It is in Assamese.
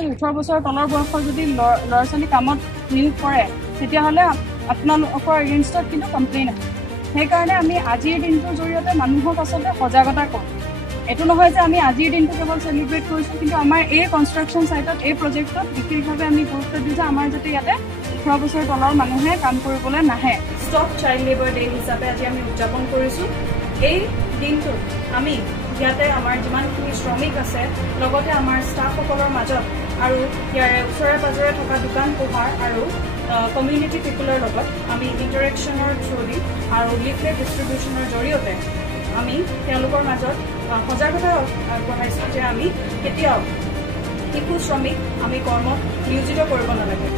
18 বছৰ তলৰ বয়সৰ যদি ল'ৰা ছোৱালী কামত নিয়োগ কৰে তেতিয়াহ'লে আপোনালোকৰ এগেইনষ্টত কিন্তু কমপ্লেইন আছে সেইকাৰণে আমি আজিৰ দিনটোৰ জৰিয়তে মানুহক আচলতে সজাগতা কৰোঁ এইটো নহয় যে আমি আজিৰ দিনটো কেৱল চেলিব্ৰেট কৰিছোঁ কিন্তু আমাৰ এই কনষ্ট্ৰাকশ্যন ছাইটত এই প্ৰজেক্টত বিশেষভাৱে আমি গুৰুত্ব দিওঁ যে আমাৰ যাতে ইয়াতে 18 বছৰ তলৰ মানুহে কাম কৰিবলৈ নাহে ষ্টপ চাইল্ড লেবাৰ ডে হিচাপে আজি আমি উদযাপন কৰিছোঁ এই দিনটোত আমি ইয়াতে আমাৰ যিমানখিনি শ্ৰমিক আছে লগতে আমাৰ ষ্টাফসকলৰ মাজত আৰু ইয়াৰে ওচৰে পাজৰে থকা দোকান পোহাৰ আৰু কমিউনিটি পিপলৰ লগত আমি ইণ্টাৰেকশ্যনৰ থ্ৰুদি আৰু লিফলেট ডিষ্ট্ৰিবিউশ্যনৰ জৰিয়তে আমি তেওঁলোকৰ মাজত সজাগতা আগবঢ়াইছোঁ যে আমি কেতিয়াও শিশু শ্ৰমিক আমি কৰ্মত নিয়োজিত কৰিব নালাগে